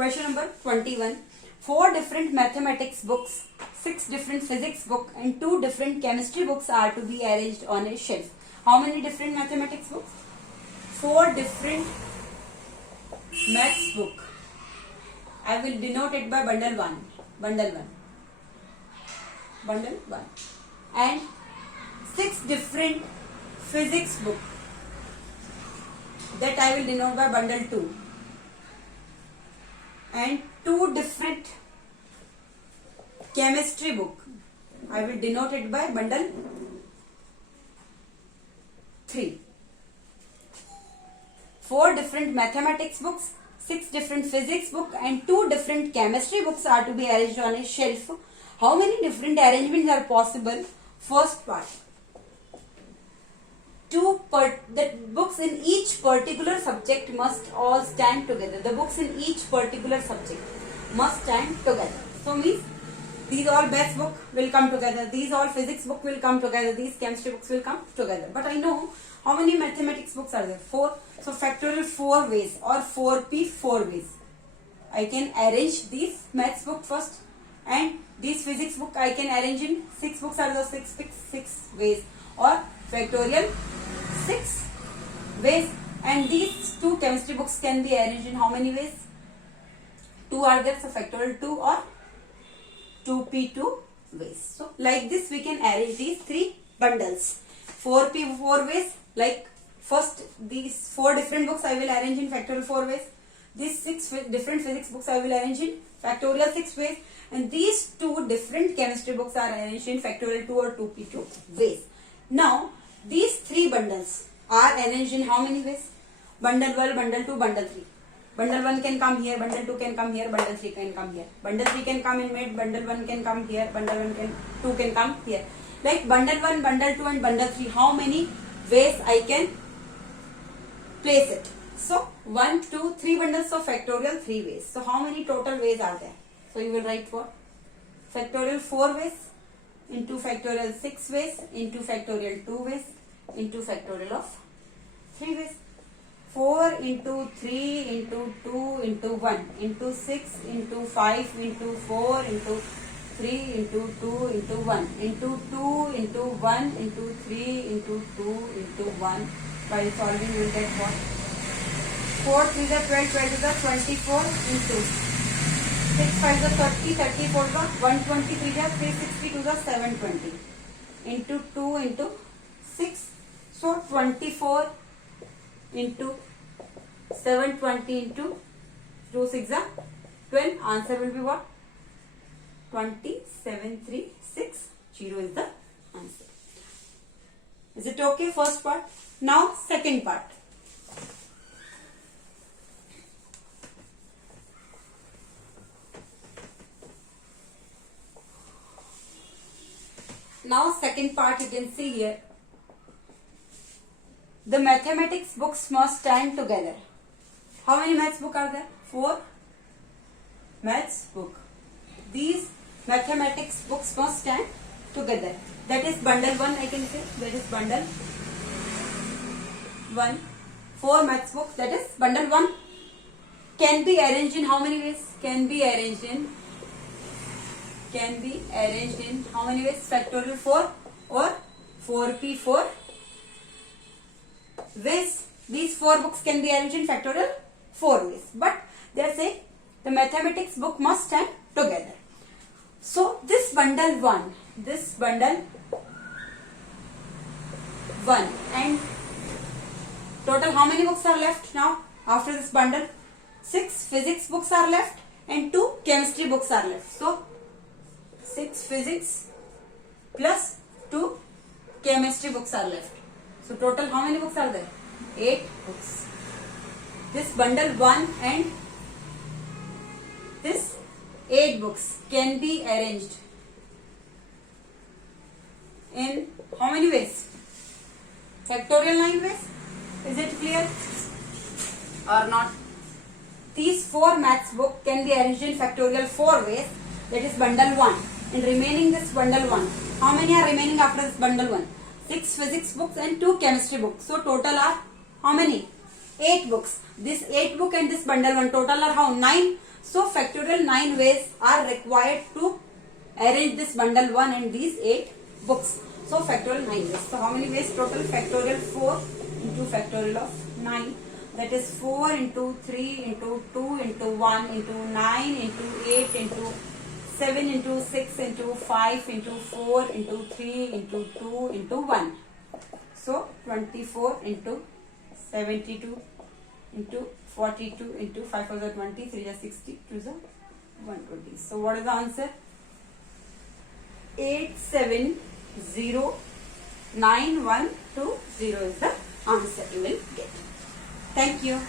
Question number 21. 4 different mathematics books, 6 different physics books and 2 different chemistry books are to be arranged on a shelf. How many different mathematics books? 4 different maths book. I will denote it by bundle 1. And 6 different physics book. That I will denote by bundle 2. And 2 different chemistry book. I will denote it by bundle 3. 4 different mathematics books, 6 different physics book and 2 different chemistry books are to be arranged on a shelf. How many different arrangements are possible? First part. The books in each particular subject must all stand together. The books in each particular subject must stand together. So means these all maths book will come together. These all physics book will come together. These chemistry books will come together. But I know how many mathematics books are there? 4. So factorial 4 ways or 4p 4 ways. I can arrange these maths book first and these physics book I can arrange in 6 books are the 6 ways or factorial 6 ways, and these 2 chemistry books can be arranged in how many ways? 2 are there, so factorial 2 or 2p2 ways. So like this we can arrange these 3 bundles. 4p 4 ways, like first these 4 different books I will arrange in factorial 4 ways. These 6 different physics books I will arrange in factorial 6 ways, and these 2 different chemistry books are arranged in factorial 2 or 2p2 ways. Now these 3 bundles are arranged in how many ways? Bundle 1, bundle 2, bundle 3. Bundle 1 can come here, bundle 2 can come here, bundle 3 can come here. Bundle 3 can come in mid, bundle 1 can come here, bundle 2 can come here. Like bundle 1, bundle 2 and bundle 3, how many ways I can place it? So 1, 2, 3 bundles of factorial 3 ways. So how many total ways are there? So you will write what? Factorial 4 ways into factorial 6 ways into factorial 2 ways into factorial of 3 ways. 4 into 3 into 2 into 1 into 6 into 5 into 4 into 3 into 2 into 1 into 2 into 1 into 3 into 2 into 1. By solving you will get what? 4 3 is 12, 12 is 24 into 6 5 is 30, 34 is 120, 3 is 360, 2 is 720 into 2 into 6. So 24 into 720 into 2 6 is 12. Answer will be what? 27360 is the answer. Is it okay? First part. Now second part. Now second part you can see here. The mathematics books must stand together. How many maths book are there? 4 maths book. These mathematics books must stand together. That is bundle 1 I can say. That is bundle 1. 4 maths books. That is bundle 1. Can be arranged in how many ways? Can be arranged in how many ways? Factorial 4 or 4p4 ways. These 4 books can be arranged in factorial 4 ways. But they are saying the mathematics book must stand together. So this bundle 1 and total how many books are left now after this bundle? 6 physics books are left and 2 chemistry books are left. So 6 physics plus 2 chemistry books are left. So total how many books are there? 8 books. This bundle 1 and this 8 books can be arranged in how many ways? Factorial 9 ways. Is it clear or not? These 4 maths book can be arranged in factorial 4 ways. That is bundle 1. And remaining this bundle 1. How many are remaining after this bundle 1? 6 physics books and 2 chemistry books. So total are how many? 8 books. This 8 book and this bundle 1 total are how? 9. So factorial 9 ways are required to arrange this bundle 1 and these 8 books. So factorial 9 ways. So how many ways total? Factorial 4 into factorial of 9. That is 4 into 3 into 2 into 1 into 9 into 8 into 7 into 6 into 5 into 4 into 3 into 2 into 1. So 24 into 72 into 42 into 5 is 20, 3 is 60, 2 is 120. So what is the answer? 8709120 is the answer you will get. Thank you.